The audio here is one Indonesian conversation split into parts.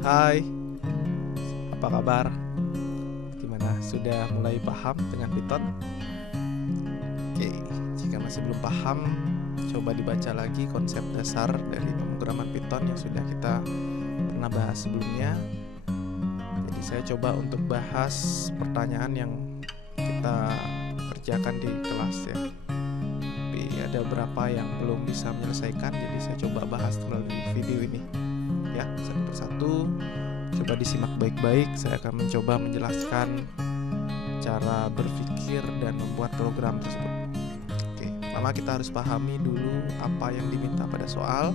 Hai, apa kabar? Gimana? Sudah mulai paham dengan Python? Oke, jika masih belum paham, coba dibaca lagi konsep dasar dari pemrograman Python yang sudah kita pernah bahas sebelumnya. Jadi saya coba untuk bahas pertanyaan yang kita kerjakan di kelas ya. Tapi ada beberapa yang belum bisa menyelesaikan, jadi saya coba bahas melalui video ini. Ya, satu persatu coba disimak baik-baik. Saya akan mencoba menjelaskan cara berpikir dan membuat program tersebut. Oke, pertama kita harus pahami dulu apa yang diminta pada soal.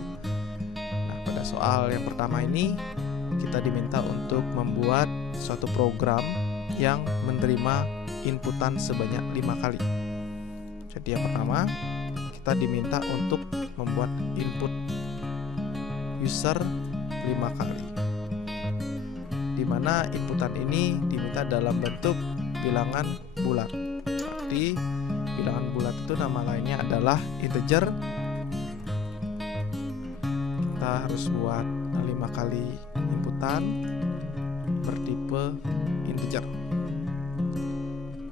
Nah, pada soal yang pertama ini kita diminta untuk membuat suatu program yang menerima inputan sebanyak 5 kali. Jadi yang pertama kita diminta untuk membuat input user 5 kali, dimana inputan ini diminta dalam bentuk bilangan bulat. Berarti bilangan bulat itu nama lainnya adalah integer. Kita harus buat 5 kali inputan bertipe integer.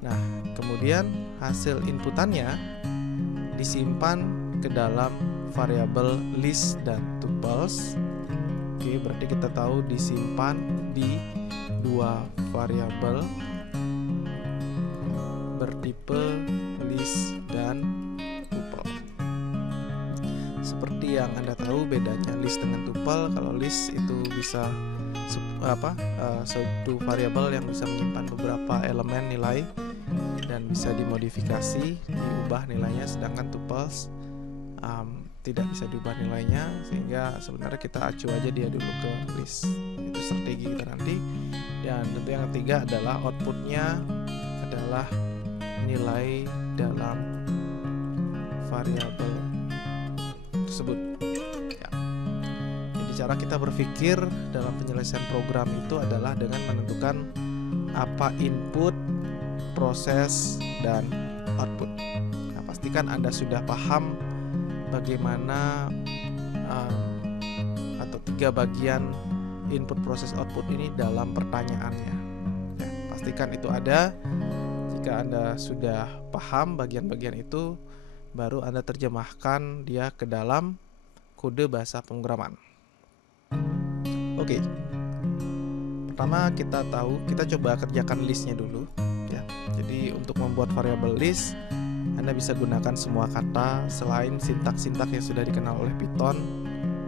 Nah, kemudian hasil inputannya disimpan ke dalam variabel list dan tuples. Oke, berarti kita tahu disimpan di dua variabel bertipe list dan tuple. Seperti yang Anda tahu bedanya list dengan tuple, kalau list itu bisa suatu variabel yang bisa menyimpan beberapa elemen nilai dan bisa dimodifikasi, diubah nilainya, sedangkan tuples tidak bisa diubah nilainya, sehingga sebenarnya kita acu aja dia dulu ke list. Itu strategi kita nanti. Dan tentu yang ketiga adalah outputnya adalah nilai dalam variabel tersebut ya. Jadi cara kita berpikir dalam penyelesaian program itu adalah dengan menentukan apa input, proses, dan output. Nah, pastikan Anda sudah paham bagaimana atau 3 bagian input, proses, output ini dalam pertanyaannya ya, pastikan itu ada. Jika Anda sudah paham bagian-bagian itu, baru Anda terjemahkan dia ke dalam kode bahasa pemrograman. Oke, pertama kita coba kerjakan listnya dulu ya. Jadi untuk membuat variabel list, Anda bisa gunakan semua kata selain sintak-sintak yang sudah dikenal oleh Python.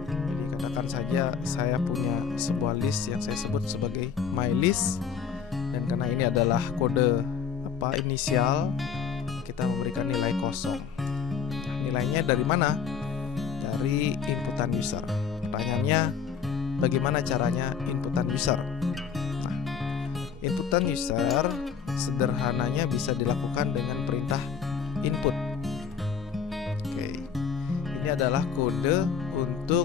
Jadi katakan saja saya punya sebuah list yang saya sebut sebagai myList, dan karena ini adalah kode inisial, kita memberikan nilai kosong. Nah, nilainya dari mana? Dari inputan user. Pertanyaannya, bagaimana caranya inputan user? Nah, inputan user sederhananya bisa dilakukan dengan perintah input. Oke, ini adalah kode untuk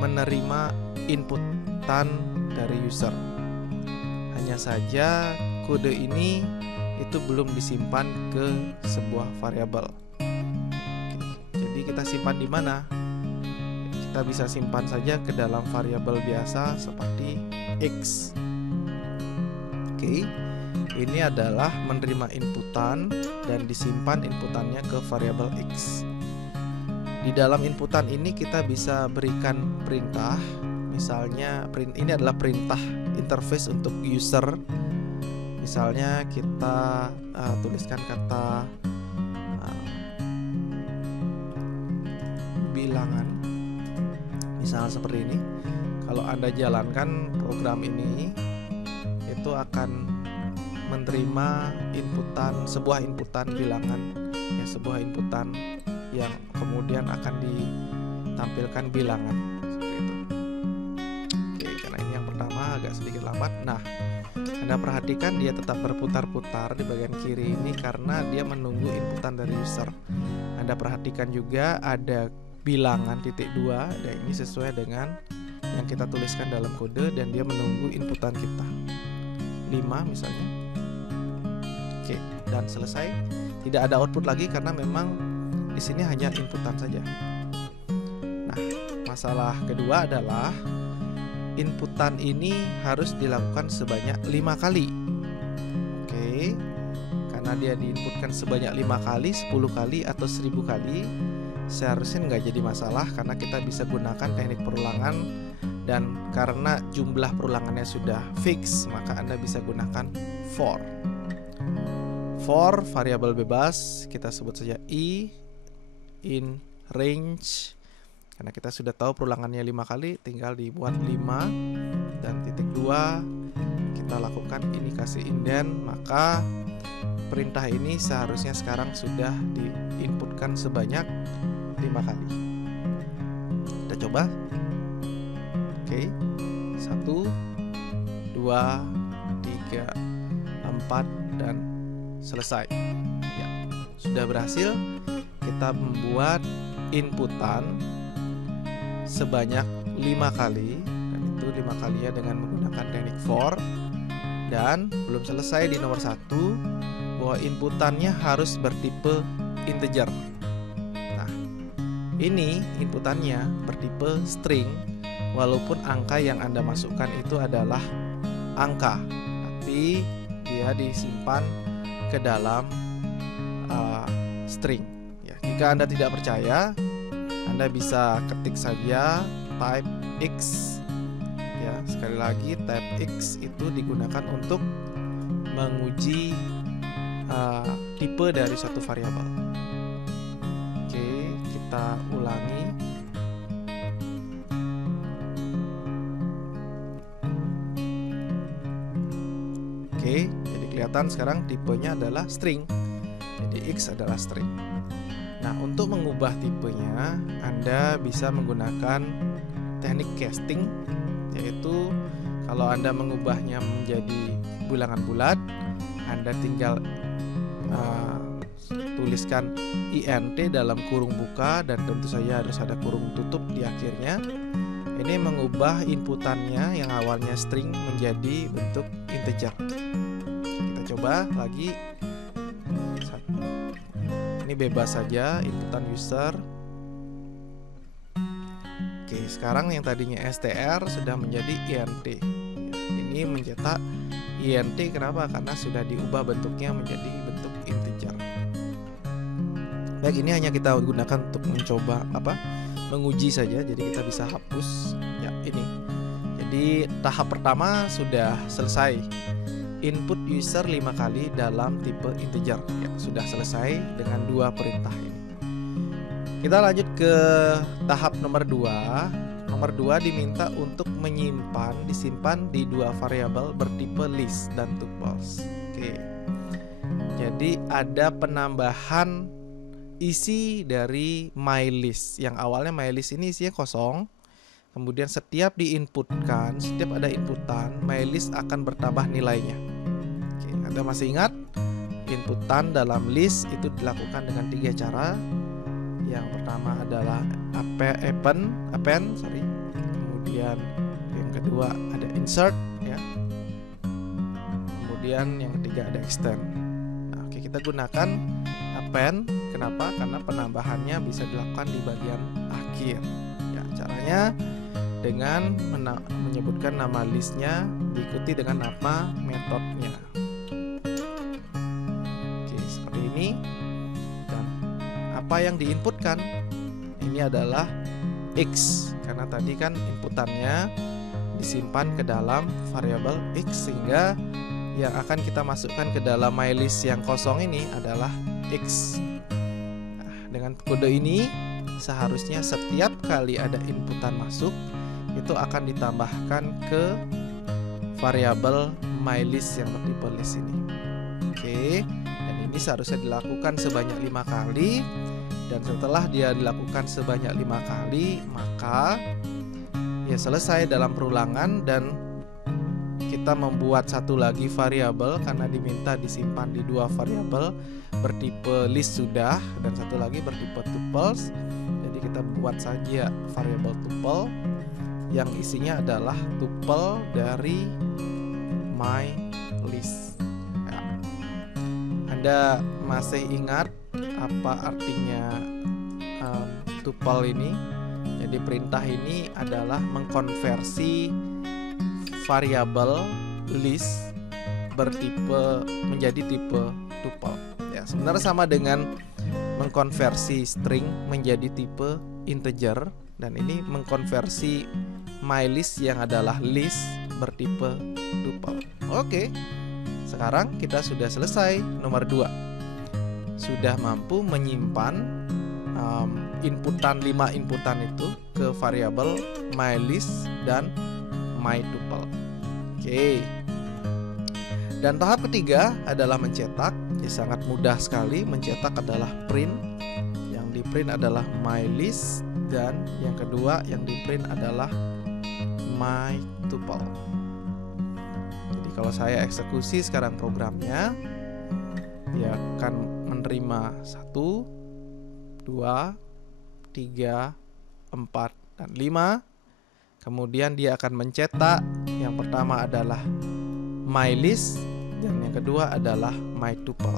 menerima inputan dari user. Hanya saja kode ini itu belum disimpan ke sebuah variabel. Jadi kita simpan di mana? Kita bisa simpan saja ke dalam variabel biasa seperti x. Oke. Ini adalah menerima inputan dan disimpan inputannya ke variabel x. Di dalam inputan ini kita bisa berikan perintah. Misalnya ini adalah perintah interface untuk user. Misalnya kita tuliskan kata bilangan. Misalnya seperti ini. Kalau Anda jalankan program ini, itu akan menerima sebuah inputan bilangan ya, sebuah inputan yang kemudian akan ditampilkan bilangan seperti itu. Oke, karena ini yang pertama agak sedikit lambat. Nah, Anda perhatikan dia tetap berputar-putar di bagian kiri ini karena dia menunggu inputan dari user. Anda perhatikan juga ada bilangan titik 2, dan ini sesuai dengan yang kita tuliskan dalam kode, dan dia menunggu inputan kita 5 misalnya. Oke, dan selesai. Tidak ada output lagi karena memang di sini hanya inputan saja. Nah, masalah kedua adalah inputan ini harus dilakukan sebanyak 5 kali. Oke, karena dia diinputkan sebanyak 5 kali, 10 kali, atau 1000 kali, seharusnya nggak jadi masalah karena kita bisa gunakan teknik perulangan. Dan karena jumlah perulangannya sudah fix, maka Anda bisa gunakan for. For variabel bebas, kita sebut saja i in range. Karena kita sudah tahu perulangannya 5 kali, tinggal dibuat 5 dan titik 2. Kita lakukan ini kasih indent, maka perintah ini seharusnya sekarang sudah diinputkan sebanyak 5 kali. Kita coba. Oke, 1, 2, 3, 4, dan selesai. Ya, sudah berhasil. Kita membuat inputan sebanyak 5 kali, dan itu 5 kalinya dengan menggunakan teknik for. Dan belum selesai di nomor 1, bahwa inputannya harus bertipe integer. Nah, ini inputannya bertipe string, walaupun angka yang Anda masukkan itu adalah angka, tapi dia disimpan ke dalam string. Ya, jika Anda tidak percaya, Anda bisa ketik saja type x. Ya, sekali lagi type x itu digunakan untuk menguji tipe dari suatu variabel. Oke, kita ulangi. Oke, jadi kelihatan sekarang tipenya adalah string. Jadi X adalah string. Nah, untuk mengubah tipenya, Anda bisa menggunakan teknik casting, yaitu kalau Anda mengubahnya menjadi bilangan bulat, Anda tinggal tuliskan int dalam kurung buka, dan tentu saja harus ada kurung tutup di akhirnya. Ini mengubah inputannya yang awalnya string menjadi bentuk integer. Kita coba lagi. Ini bebas saja inputan user. Oke, sekarang yang tadinya str sudah menjadi int. Ini mencetak int, kenapa? Karena sudah diubah bentuknya menjadi bentuk integer. Baik, ini hanya kita gunakan untuk mencoba menguji saja, jadi kita bisa hapus ya ini. Jadi tahap pertama sudah selesai. Input user 5 kali dalam tipe integer ya, sudah selesai dengan 2 perintah ini. Kita lanjut ke tahap nomor 2. Nomor 2 diminta untuk disimpan di 2 variabel bertipe list dan tuples. Oke. Jadi ada penambahan isi dari mylist. Yang awalnya mylist ini isinya kosong. Kemudian setiap diinputkan, setiap ada inputan, mylist akan bertambah nilainya. Oke, Anda masih ingat? Inputan dalam list itu dilakukan dengan 3 cara. Yang pertama adalah append. Kemudian yang kedua ada insert ya. Kemudian yang ketiga ada extend. Nah, oke, kita gunakan append. Kenapa? Karena penambahannya bisa dilakukan di bagian akhir. Ya, caranya dengan menyebutkan nama listnya diikuti dengan nama metodenya. Oke, seperti ini. Dan apa yang diinputkan ini adalah x, karena tadi kan inputannya disimpan ke dalam variabel x, sehingga yang akan kita masukkan ke dalam mylist yang kosong ini adalah x. Nah, dengan kode ini seharusnya setiap kali ada inputan masuk itu akan ditambahkan ke variabel mylist yang bertipe list ini. Oke, dan ini seharusnya dilakukan sebanyak 5 kali. Dan setelah dia dilakukan sebanyak 5 kali, maka ya selesai dalam perulangan, dan kita membuat satu lagi variabel karena diminta disimpan di 2 variabel bertipe list sudah, dan satu lagi bertipe tuples. Jadi kita buat saja variabel tuple yang isinya adalah tuple dari my list ya. Anda masih ingat apa artinya tuple ini? Jadi perintah ini adalah mengkonversi variabel list menjadi tipe tuple. Ya, sebenarnya sama dengan mengkonversi string menjadi tipe integer, dan ini mengkonversi mylist yang adalah list bertipe tuple. Oke. Sekarang kita sudah selesai nomor 2. Sudah mampu menyimpan inputan 5 inputan itu ke variabel mylist dan mytuple. Oke. Dan tahap ketiga adalah mencetak. Ya, sangat mudah sekali. Mencetak adalah print. Yang di print adalah mylist, dan yang kedua yang di print adalah mytuple. Jadi kalau saya eksekusi sekarang programnya, dia akan menerima 1, 2, 3, 4, dan 5. Kemudian dia akan mencetak yang pertama adalah mylist dan yang kedua adalah mytuple.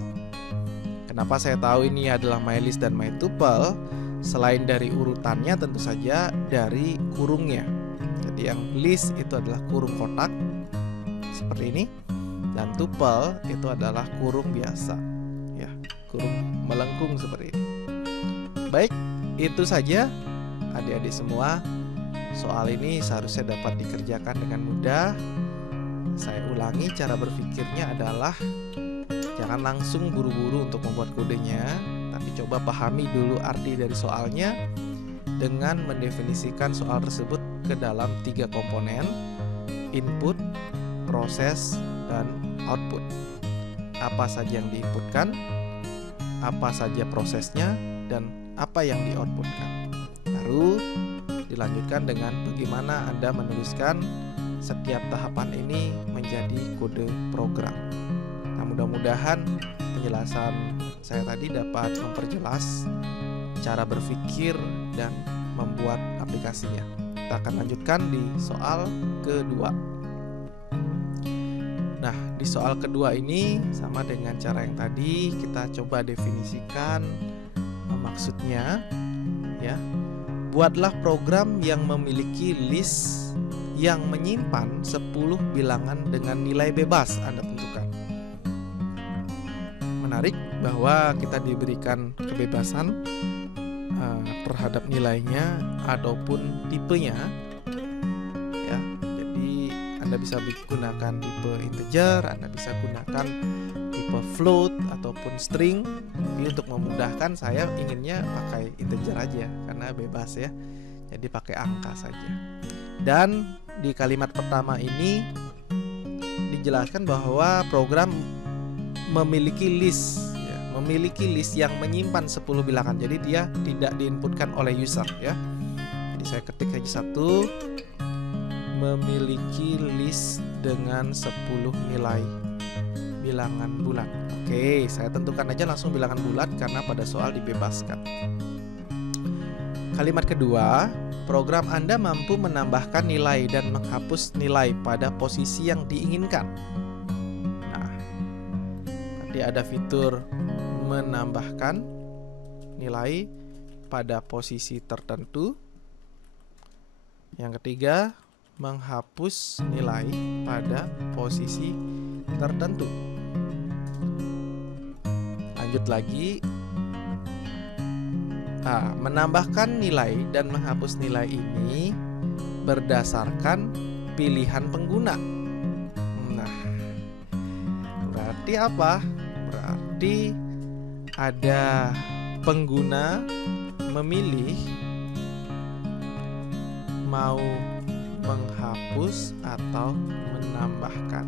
Kenapa saya tahu ini adalah mylist dan mytuple? Selain dari urutannya, tentu saja dari kurungnya. Jadi yang list itu adalah kurung kotak seperti ini, dan tuple itu adalah kurung biasa, ya, kurung melengkung seperti ini. Baik, itu saja adik-adik semua. Soal ini seharusnya dapat dikerjakan dengan mudah. Saya ulangi, cara berpikirnya adalah jangan langsung buru-buru untuk membuat kodenya, tapi coba pahami dulu arti dari soalnya dengan mendefinisikan soal tersebut ke dalam 3 komponen: input, proses, dan output. Apa saja yang diinputkan, apa saja prosesnya, dan apa yang di-outputkan. Baru dilanjutkan dengan bagaimana Anda menuliskan setiap tahapan ini menjadi kode program. Nah, mudah-mudahan penjelasan saya tadi dapat memperjelas cara berpikir dan membuat aplikasinya. Kita akan lanjutkan di soal kedua. Nah, di soal kedua ini sama dengan cara yang tadi, kita coba definisikan maksudnya, ya. Buatlah program yang memiliki list yang menyimpan 10 bilangan dengan nilai bebas Anda tentukan. Menarik bahwa kita diberikan kebebasan terhadap nilainya ataupun tipenya, ya. Jadi Anda bisa gunakan tipe integer, Anda bisa gunakan tipe float ataupun string. Tapi untuk memudahkan, saya inginnya pakai integer aja karena bebas, ya. Jadi pakai angka saja. Dan di kalimat pertama ini dijelaskan bahwa program memiliki list, ya, memiliki list yang menyimpan 10 bilangan. Jadi dia tidak diinputkan oleh user, ya. Jadi saya ketik saja 1, memiliki list dengan 10 nilai bilangan bulat. Oke, saya tentukan aja langsung bilangan bulat karena pada soal dibebaskan. Kalimat kedua, program Anda mampu menambahkan nilai dan menghapus nilai pada posisi yang diinginkan. Nah, tadi ada fitur menambahkan nilai pada posisi tertentu. Yang ketiga, menghapus nilai pada posisi tertentu. Lanjut lagi. Menambahkan nilai dan menghapus nilai ini berdasarkan pilihan pengguna. Nah, berarti apa? Berarti ada pengguna memilih mau menghapus atau menambahkan.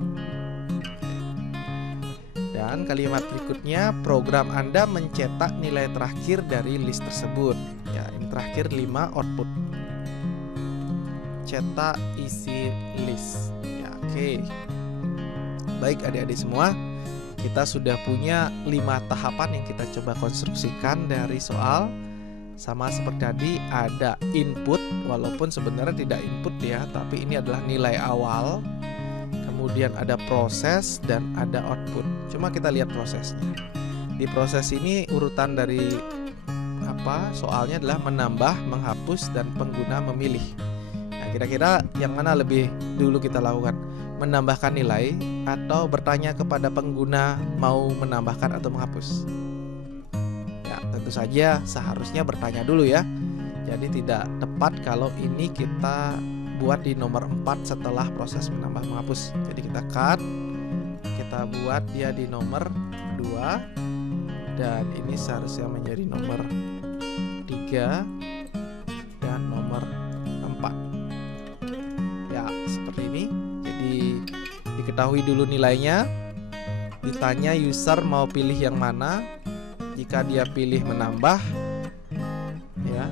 Dan kalimat berikutnya, program Anda mencetak nilai terakhir dari list tersebut. Ya, ini terakhir 5 output. Cetak isi list. Ya, oke. Baik adik-adik semua, kita sudah punya 5 tahapan yang kita coba konstruksikan dari soal. Sama seperti tadi, ada input, walaupun sebenarnya tidak input ya, tapi ini adalah nilai awal. Kemudian ada proses dan ada output. Cuma kita lihat prosesnya. Di proses ini urutan dari soalnya adalah menambah, menghapus, dan pengguna memilih. Nah, kira-kira yang mana lebih dulu kita lakukan? menambahkan nilai atau bertanya kepada pengguna mau menambahkan atau menghapus? Ya, tentu saja seharusnya bertanya dulu ya. Jadi tidak tepat kalau ini kita buat di nomor 4 setelah proses menambah menghapus. Jadi kita cut, kita buat dia di nomor 2, dan ini seharusnya menjadi nomor 3 dan nomor 4. Ya, seperti ini. Jadi diketahui dulu nilainya, ditanya user mau pilih yang mana. Jika dia pilih menambah, ya,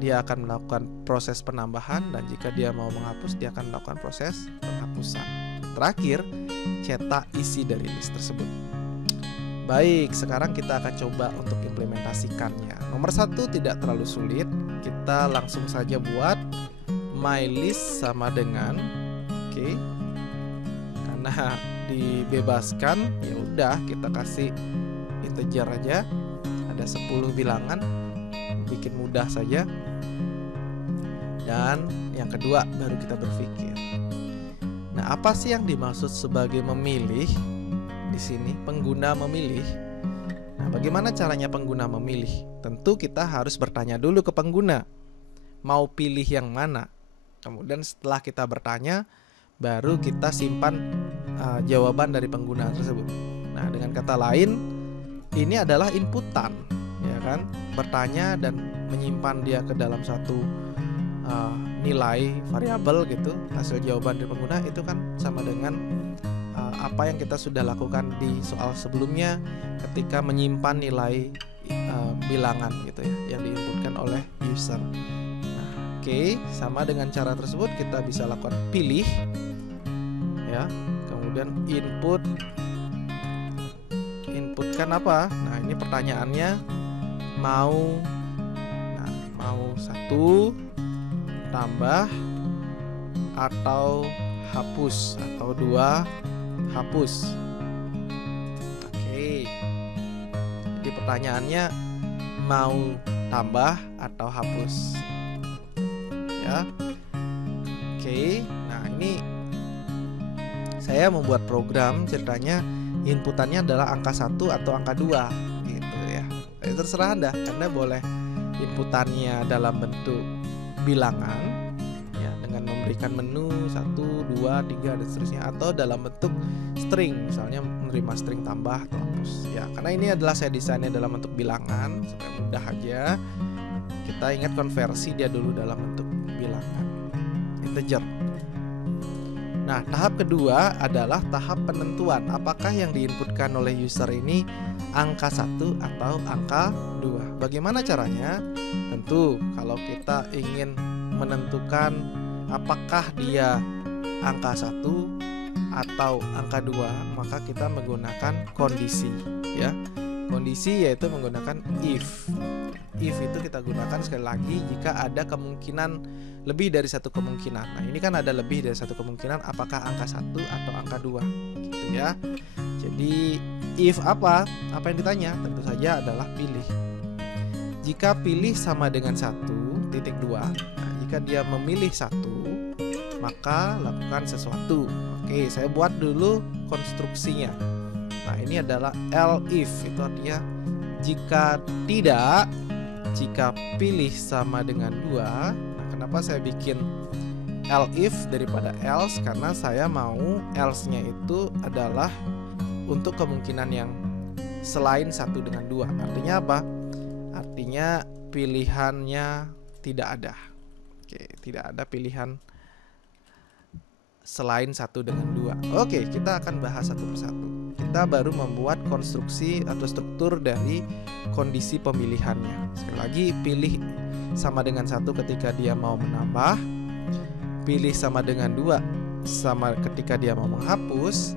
dia akan melakukan proses penambahan, dan jika dia mau menghapus, dia akan melakukan proses penghapusan. Terakhir, cetak isi dari list tersebut. Baik, sekarang kita akan coba untuk implementasikannya. Nomor 1 tidak terlalu sulit. Kita langsung saja buat my list sama dengan oke. Karena dibebaskan, ya udah kita kasih integer aja. Ada 10 bilangan, bikin mudah saja. Dan yang kedua baru kita berpikir. Nah, apa sih yang dimaksud sebagai memilih di sini? Pengguna memilih. Nah, bagaimana caranya pengguna memilih? Tentu kita harus bertanya dulu ke pengguna, mau pilih yang mana. Kemudian setelah kita bertanya, baru kita simpan jawaban dari pengguna tersebut. Nah, dengan kata lain, ini adalah inputan, ya kan? Bertanya dan menyimpan dia ke dalam satu nilai variabel gitu. Hasil jawaban dari pengguna itu kan sama dengan apa yang kita sudah lakukan di soal sebelumnya ketika menyimpan nilai bilangan gitu ya, yang diinputkan oleh user. Nah, oke, sama dengan cara tersebut kita bisa lakukan pilih, ya. Kemudian inputkan apa? Nah, ini pertanyaannya mau 1 tambah atau hapus, atau 2 hapus. Oke. Jadi pertanyaannya mau tambah atau hapus. Ya. Oke. Nah, ini saya membuat program, ceritanya inputannya adalah angka 1 atau angka 2 gitu ya. Jadi terserah Anda boleh inputannya dalam bentuk bilangan ya, dengan memberikan menu 1, 2, 3 dan seterusnya, atau dalam bentuk string, misalnya menerima string tambah atau hapus ya. Karena ini adalah saya desainnya dalam bentuk bilangan supaya mudah aja. Kita ingat konversi dia dulu dalam bentuk bilangan integer. Nah, tahap kedua adalah tahap penentuan apakah yang diinputkan oleh user ini angka 1 atau angka 2. Bagaimana caranya? Tentu kalau kita ingin menentukan apakah dia angka 1 atau angka 2, maka kita menggunakan kondisi ya. Kondisi yaitu menggunakan if. If itu kita gunakan sekali lagi jika ada kemungkinan lebih dari satu kemungkinan. Nah, ini kan ada lebih dari satu kemungkinan apakah angka 1 atau angka 2 gitu ya. Jadi if apa? Apa yang ditanya? Tentu saja adalah pilih. Jika pilih sama dengan 1.2, nah, jika dia memilih 1, maka lakukan sesuatu. Oke, saya buat dulu konstruksinya. Nah, ini adalah elif, itu artinya jika tidak, jika pilih sama dengan 2. Nah, kenapa saya bikin elif daripada else? Karena saya mau else-nya itu adalah untuk kemungkinan yang selain 1 dengan 2. Artinya apa? Artinya pilihannya tidak ada. Oke, tidak ada pilihan selain 1 dengan 2. Oke, kita akan bahas satu persatu. Kita baru membuat konstruksi atau struktur dari kondisi pemilihannya. Sekali lagi, pilih sama dengan 1 ketika dia mau menambah, pilih sama dengan 2 sama ketika dia mau menghapus,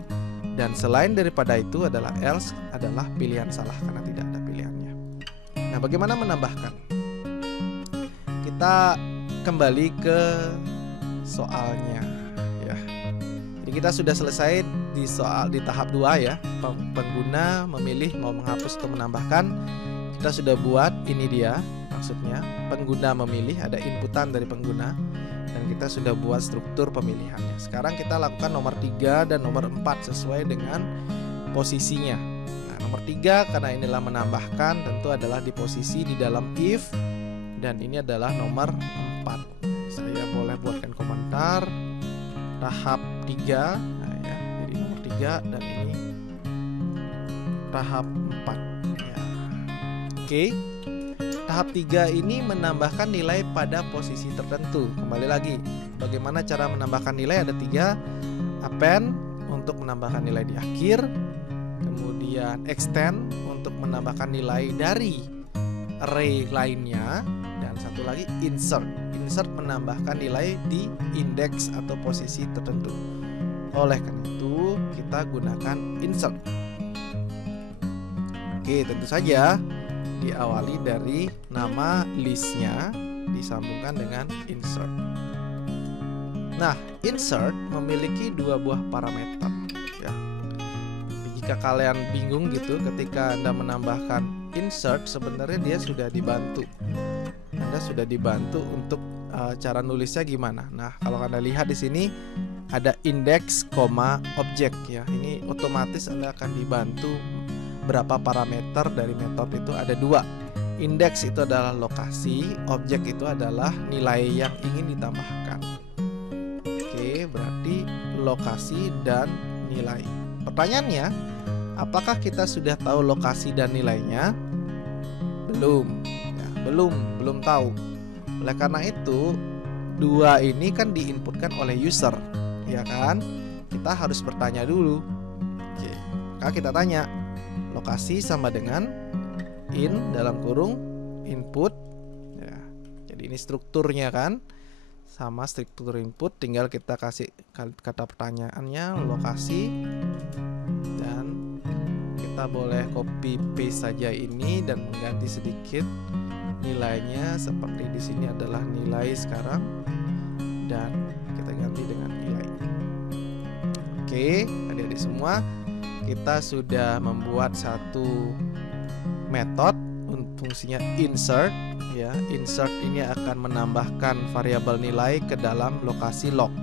dan selain daripada itu adalah else, adalah pilihan salah karena tidak ada pilihannya. Nah, bagaimana menambahkan? Kita kembali ke soalnya ya. Jadi kita sudah selesai di tahap 2 ya. Pengguna memilih mau menghapus atau menambahkan. Kita sudah buat, ini dia maksudnya. Pengguna memilih, ada inputan dari pengguna. Dan dan kita sudah buat struktur pemilihannya. Sekarang kita lakukan nomor 3 dan nomor 4 sesuai dengan posisinya. Nah, nomor 3 karena inilah menambahkan, tentu adalah di posisi di dalam if, dan ini adalah nomor 4. Saya boleh buatkan komentar tahap 3. Nah, ya, jadi nomor 3 dan ini tahap 4 ya. Oke. Tahap 3 ini menambahkan nilai pada posisi tertentu. Kembali lagi, bagaimana cara menambahkan nilai? Ada 3. Append untuk menambahkan nilai di akhir, kemudian extend untuk menambahkan nilai dari array lainnya, dan satu lagi insert. Insert menambahkan nilai di indeks atau posisi tertentu. Oleh karena itu kita gunakan insert. Oke, tentu saja diawali dari nama listnya disambungkan dengan insert. Nah, insert memiliki 2 buah parameter ya. Jika kalian bingung gitu ketika Anda menambahkan insert, sebenarnya dia sudah dibantu. Anda sudah dibantu untuk cara nulisnya gimana. Nah, kalau Anda lihat di sini ada index, objek ya. Ini otomatis Anda akan dibantu berapa parameter dari metode itu. Ada 2. Indeks itu adalah lokasi, objek itu adalah nilai yang ingin ditambahkan. Oke, berarti lokasi dan nilai. Pertanyaannya, apakah kita sudah tahu lokasi dan nilainya? Belum ya, belum tahu. Oleh karena itu 2 ini kan diinputkan oleh user, ya kan? Kita harus bertanya dulu. Oke, maka kita tanya, lokasi sama dengan in dalam kurung input ya. Jadi ini strukturnya kan, sama struktur input, tinggal kita kasih kata pertanyaannya lokasi, dan kita boleh copy paste saja ini dan mengganti sedikit nilainya. Seperti di sini adalah nilai sekarang, dan kita ganti dengan nilai. Oke, adik-adik semua, kita sudah membuat satu metode fungsinya insert ya. Insert ini akan menambahkan variabel nilai ke dalam lokasi log.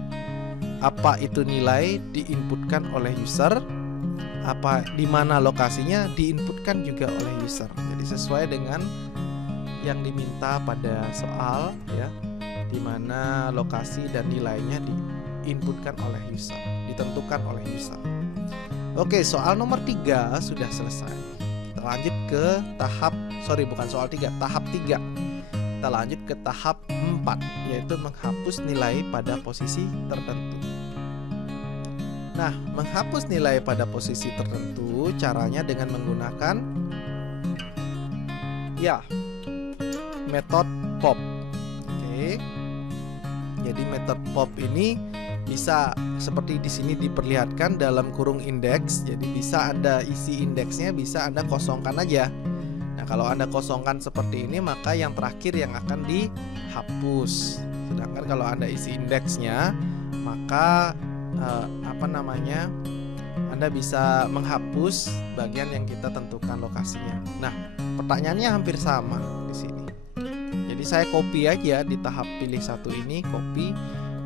Apa itu nilai diinputkan oleh user, apa di mana lokasinya diinputkan juga oleh user. Jadi sesuai dengan yang diminta pada soal ya, di mana lokasi dan nilainya diinputkan oleh user, ditentukan oleh user. Oke, soal nomor 3 sudah selesai. Kita lanjut ke tahap, tahap 3. Kita lanjut ke tahap 4, yaitu menghapus nilai pada posisi tertentu. Nah, menghapus nilai pada posisi tertentu caranya dengan menggunakan ya, metode pop. Oke. Jadi metode pop ini bisa seperti di sini diperlihatkan dalam kurung indeks. Jadi bisa Anda isi indeksnya, bisa Anda kosongkan aja. Nah, kalau Anda kosongkan seperti ini, maka yang terakhir yang akan dihapus. Sedangkan kalau Anda isi indeksnya, maka Anda bisa menghapus bagian yang kita tentukan lokasinya. Nah, pertanyaannya hampir sama di sini. Jadi saya copy aja di tahap pilih 1 ini, copy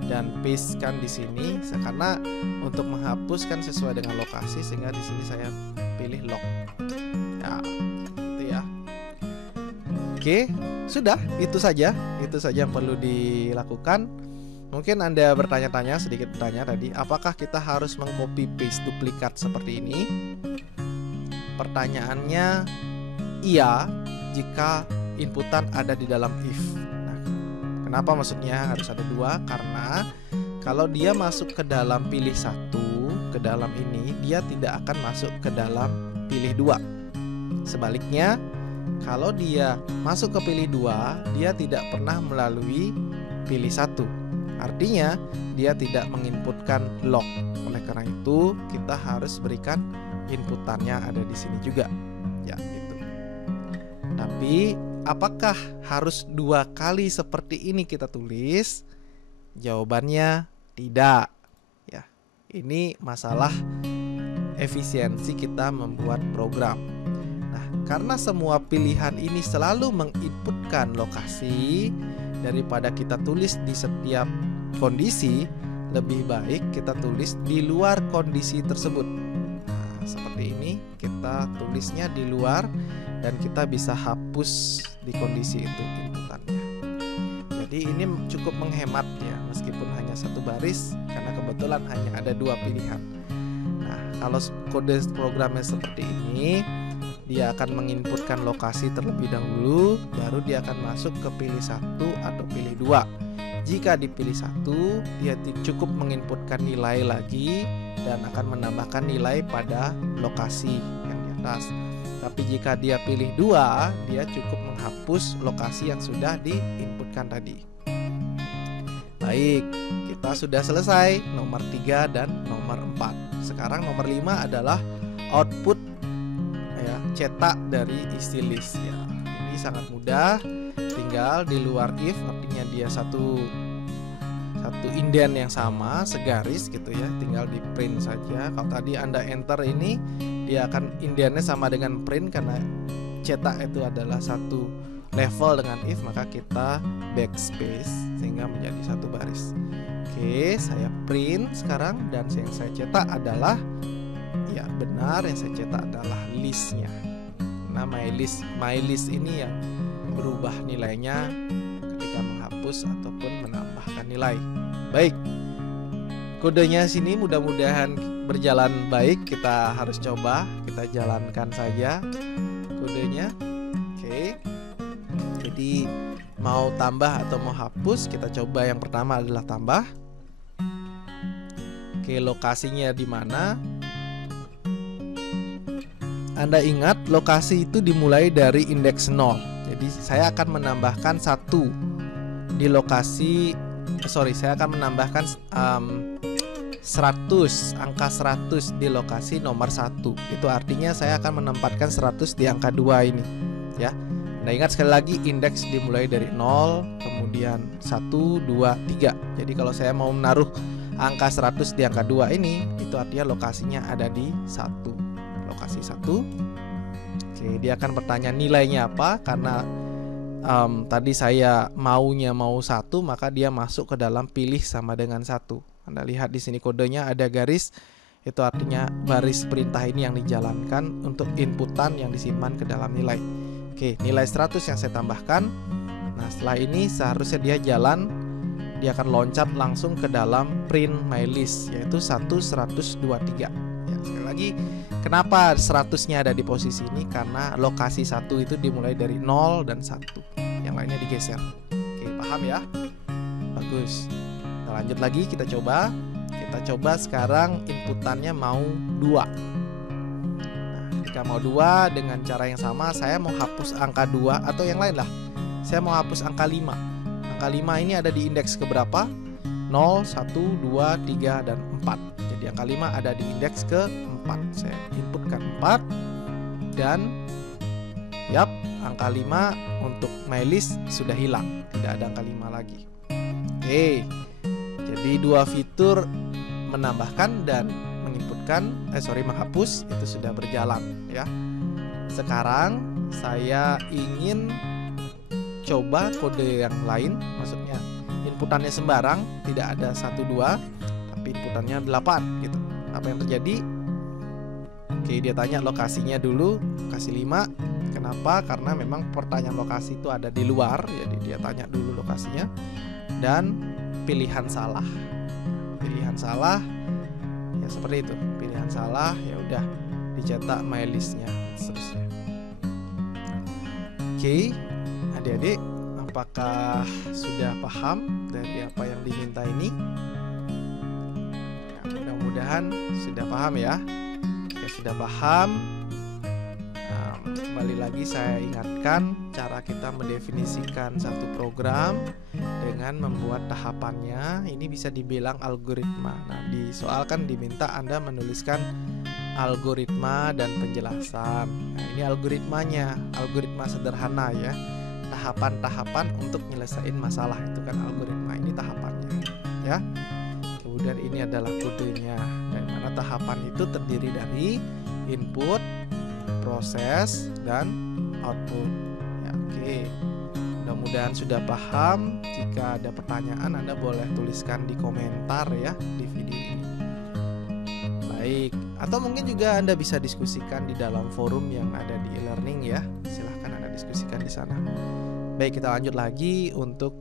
dan paste kan di sini, karena untuk menghapus kan sesuai dengan lokasi, sehingga di sini saya pilih log. Ya, gitu ya. Oke, sudah itu saja yang perlu dilakukan. Mungkin Anda bertanya-tanya, sedikit bertanya tadi, apakah kita harus mengcopy paste duplikat seperti ini? Pertanyaannya iya, jika inputan ada di dalam if. Kenapa maksudnya harus ada 2? Karena kalau dia masuk ke dalam pilih 1, ke dalam ini, dia tidak akan masuk ke dalam pilih 2. Sebaliknya, kalau dia masuk ke pilih 2, dia tidak pernah melalui pilih 1. Artinya, dia tidak menginputkan log. Oleh karena itu, kita harus berikan inputannya ada di sini juga. Ya, gitu. Tapi apakah harus 2 kali seperti ini kita tulis? Jawabannya tidak. Ya, ini masalah efisiensi kita membuat program. Nah, karena semua pilihan ini selalu menginputkan lokasi, daripada kita tulis di setiap kondisi, lebih baik kita tulis di luar kondisi tersebut. Nah, seperti ini kita tulisnya di luar dan kita bisa hapus di kondisi itu inputannya. Jadi ini cukup menghemat ya, meskipun hanya satu baris karena kebetulan hanya ada dua pilihan. Nah, kalau kode programnya seperti ini, dia akan menginputkan lokasi terlebih dahulu, baru dia akan masuk ke pilih 1 atau pilih 2. Jika dipilih 1, dia cukup menginputkan nilai lagi dan akan menambahkan nilai pada lokasi yang di atas. Tapi jika dia pilih 2, dia cukup menghapus lokasi yang sudah diinputkan tadi. Baik, kita sudah selesai nomor 3 dan nomor 4. Sekarang nomor 5 adalah output ya, cetak dari isi list ya. Ini sangat mudah, tinggal di luar if, artinya dia satu indent yang sama, segaris gitu ya, tinggal di print saja. Kalau tadi Anda enter ini, dia akan indentnya sama dengan print karena cetak itu adalah satu level dengan if, maka kita backspace sehingga menjadi satu baris. Oke, saya print sekarang dan yang saya cetak adalah ya benar, yang saya cetak adalah listnya. Nah, my list ini yang berubah nilainya ketika menghapus ataupun menambahkan nilai. Baik, kodenya sini mudah-mudahan berjalan baik. Kita harus coba, kita jalankan saja kodenya. Oke, jadi mau tambah atau mau hapus, kita coba. Yang pertama adalah tambah. Oke, lokasinya di mana? Anda ingat lokasi itu dimulai dari indeks 0. Jadi saya akan menambahkan 1 di lokasi saya akan menambahkan 100, angka 100 di lokasi nomor 1. Itu artinya saya akan menempatkan 100 di angka 2 ini ya. Anda ingat sekali lagi indeks dimulai dari 0, kemudian 1, 2, 3. Jadi kalau saya mau menaruh angka 100 di angka 2 ini, itu artinya lokasinya ada di 1. Lokasi 1. Oke, dia akan bertanya nilainya apa. Karena tadi saya maunya mau 1, maka dia masuk ke dalam pilih sama dengan 1. Anda lihat di sini kodenya ada garis, itu artinya baris perintah ini yang dijalankan untuk inputan yang disimpan ke dalam nilai. Oke, nilai 100 yang saya tambahkan. Nah, setelah ini seharusnya dia jalan, dia akan loncat langsung ke dalam print my list, yaitu 1, 100, 2, 3. Ya, sekali lagi, kenapa 100-nya ada di posisi ini? Karena lokasi 1 itu dimulai dari 0 dan 1. Yang lainnya digeser. Oke, paham ya? Bagus. Kita lanjut lagi, kita coba. Kita coba sekarang inputannya mau 2. Nah, ketika mau 2 dengan cara yang sama, saya mau hapus angka 2 atau yang lain lah. Saya mau hapus angka 5. Angka 5 ini ada di indeks keberapa? 0, 1, 2, 3, dan 4. Jadi angka 5 ada di indeks ke-4. Saya inputkan 4 dan yap, angka 5 untuk my list sudah hilang, tidak ada angka 5 lagi. Oke, jadi dua fitur menambahkan dan menghapus itu sudah berjalan ya. Sekarang saya ingin coba kode yang lain, maksudnya inputannya sembarang, tidak ada 1, 2, tapi inputannya 8 gitu. Apa yang terjadi? Oke, dia tanya lokasinya dulu, lokasi 5. Kenapa? Karena memang pertanyaan lokasi itu ada di luar, jadi dia tanya dulu lokasinya. Dan pilihan salah. Pilihan salah ya seperti itu. Pilihan salah ya udah dicetak my listnya seterusnya. Oke, adik-adik, apakah sudah paham dari apa yang diminta ini? Ya, mudah-mudahan sudah paham ya. Jika sudah paham, kembali lagi saya ingatkan cara kita mendefinisikan satu program dengan membuat tahapannya. Ini bisa dibilang algoritma. Nah, di soal kan diminta Anda menuliskan algoritma dan penjelasan. Nah, ini algoritmanya, algoritma sederhana ya. Tahapan-tahapan untuk nyelesain masalah itu kan algoritma. Ini tahapannya ya. Kemudian ini adalah kodenya. Dan mana tahapan itu terdiri dari input, proses, dan output ya. Oke, Mudah-mudahan sudah paham. Jika ada pertanyaan, Anda boleh tuliskan di komentar ya di video ini. Baik, atau mungkin juga Anda bisa diskusikan di dalam forum yang ada di e-learning ya. Silahkan Anda diskusikan di sana. Baik, kita lanjut lagi untuk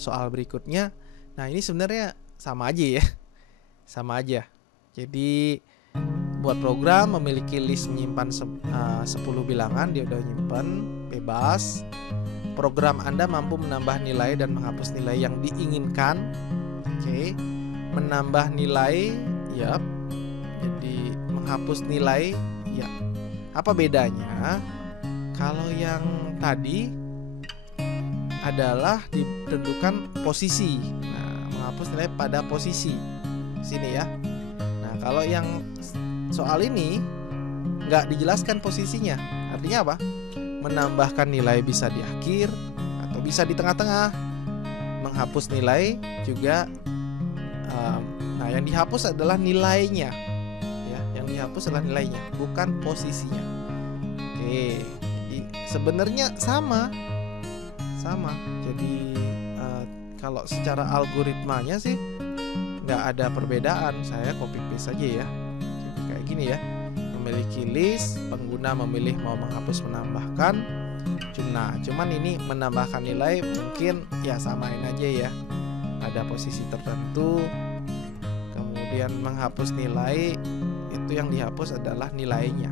soal berikutnya. Nah, ini sebenarnya sama aja ya. Sama aja. Jadi buat program memiliki list menyimpan 10 bilangan, dia udah nyimpan bebas. Program Anda mampu menambah nilai dan menghapus nilai yang diinginkan. Oke. Menambah nilai, yap. Jadi menghapus nilai, ya. Apa bedanya? Kalau yang tadi adalah ditentukan posisi. Nah, menghapus nilai pada posisi. Sini ya. Nah, kalau yang soal ini nggak dijelaskan posisinya. Artinya apa? Menambahkan nilai bisa di akhir atau bisa di tengah-tengah. Menghapus nilai juga. Nah, yang dihapus adalah nilainya. Ya, yang dihapus adalah nilainya, bukan posisinya. Oke, jadi sebenarnya sama. Jadi kalau secara algoritmanya sih nggak ada perbedaan. Saya copy paste saja ya. Jadi kayak gini ya. Memiliki list, pengguna memilih mau menghapus menambahkan. Cuman ini menambahkan nilai mungkin ya samain aja ya. Pada posisi tertentu. Kemudian menghapus nilai, itu yang dihapus adalah nilainya,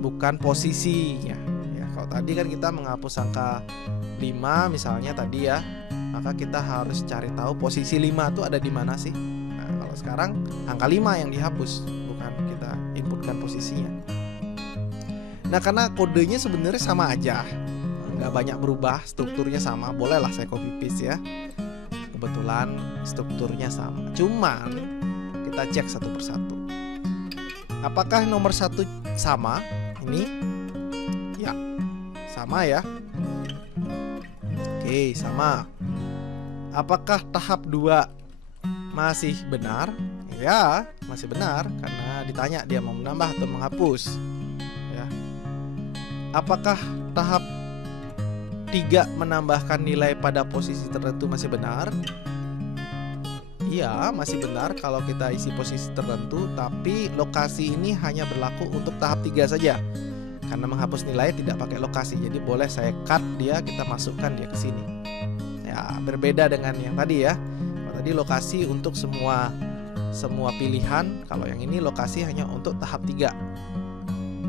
bukan posisinya. Kalau tadi kan kita menghapus angka 5 misalnya tadi ya, maka kita harus cari tahu posisi 5 itu ada di mana sih. Nah, kalau sekarang angka 5 yang dihapus, bukan kita inputkan posisinya. Nah, karena kodenya sebenarnya sama aja, nggak banyak berubah, strukturnya sama, bolehlah saya copy paste ya. Kebetulan strukturnya sama. Cuman kita cek satu persatu. Apakah nomor 1 sama? Ini ya, sama ya. Oke, sama. Apakah tahap 2 masih benar? Ya, masih benar karena ditanya dia mau menambah atau menghapus. Ya. Apakah tahap 3 menambahkan nilai pada posisi tertentu masih benar? Iya, masih benar kalau kita isi posisi tertentu, tapi lokasi ini hanya berlaku untuk tahap 3 saja. Karena menghapus nilai tidak pakai lokasi, jadi boleh saya cut dia, kita masukkan dia ke sini. Ya, berbeda dengan yang tadi ya. Kalau tadi lokasi untuk semua pilihan, kalau yang ini lokasi hanya untuk tahap 3.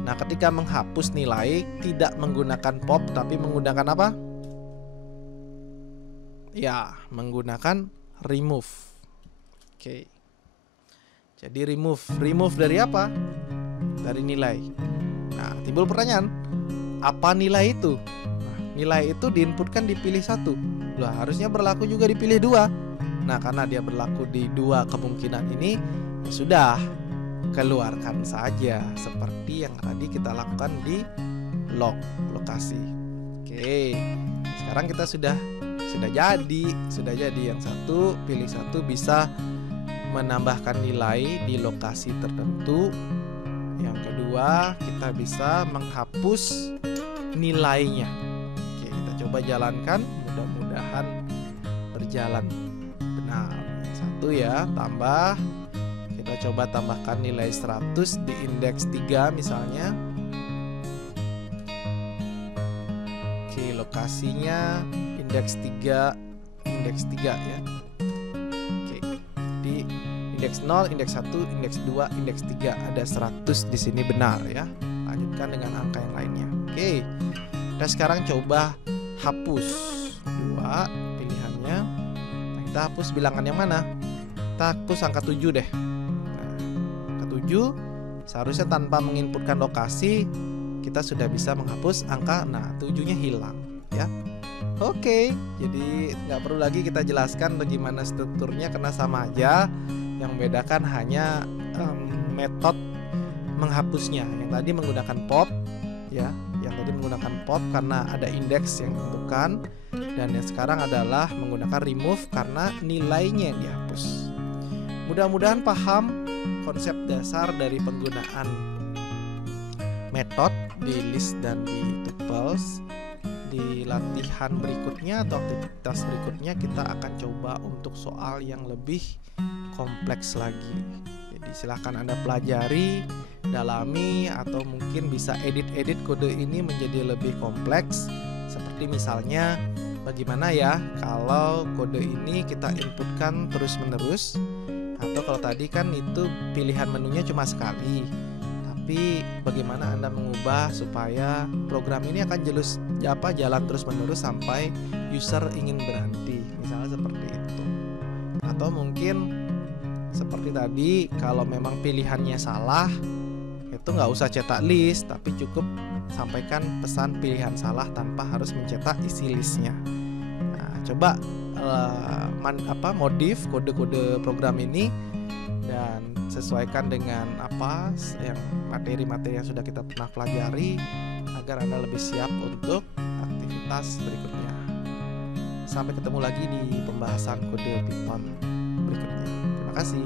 Nah, ketika menghapus nilai tidak menggunakan pop tapi menggunakan apa? Ya, menggunakan remove. Oke. Jadi remove dari apa? Dari nilai. Nah, timbul pertanyaan, apa nilai itu? Nah, nilai itu diinputkan dipilih 1. Loh, harusnya berlaku juga dipilih 2. Nah, karena dia berlaku di 2 kemungkinan ini, ya sudah, keluarkan saja seperti yang tadi kita lakukan di lokasi. Oke. Sekarang kita sudah jadi yang 1, pilih 1 bisa menambahkan nilai di lokasi tertentu. Yang kedua, kita bisa menghapus nilainya. Oke, kita coba jalankan, mudah-mudahan berjalan benar. 1 ya, tambah. Kita coba tambahkan nilai 100 di indeks 3 misalnya. Oke, lokasinya indeks 3 ya. Oke, di indeks 0, indeks 1, indeks 2, indeks 3 ada 100 di sini benar ya. Lanjutkan dengan angka yang lainnya. Oke. Kita sekarang coba hapus 2 pilihannya. Nah, kita hapus bilangan yang mana? Kita hapus angka 7 deh. Nah, angka 7 seharusnya tanpa menginputkan lokasi kita sudah bisa menghapus angka. Nah, 7-nya hilang ya. Oke, jadi nggak perlu lagi kita jelaskan bagaimana strukturnya karena sama aja. Yang membedakan hanya metode menghapusnya. Yang tadi menggunakan pop, ya. Yang tadi menggunakan pop karena ada indeks yang ditentukan, dan yang sekarang adalah menggunakan remove karena nilainya yang dihapus. Mudah-mudahan paham konsep dasar dari penggunaan metode di list dan di tuples di latihan berikutnya atau aktivitas berikutnya kita akan coba untuk soal yang lebih kompleks lagi. Jadi silahkan Anda pelajari, dalami, atau mungkin bisa edit-edit kode ini menjadi lebih kompleks. Seperti misalnya bagaimana ya kalau kode ini kita inputkan terus-menerus, atau kalau tadi kan itu pilihan menunya cuma sekali. Tapi bagaimana Anda mengubah supaya program ini akan jalan terus-menerus sampai user ingin berhenti, misalnya seperti itu. Atau mungkin seperti tadi, kalau memang pilihannya salah, itu nggak usah cetak list, tapi cukup sampaikan pesan pilihan salah tanpa harus mencetak isi listnya. Nah, coba modif kode-kode program ini dan sesuaikan dengan yang materi-materi yang sudah kita pernah pelajari agar Anda lebih siap untuk aktivitas berikutnya. Sampai ketemu lagi di pembahasan kode Python berikutnya. Terima kasih.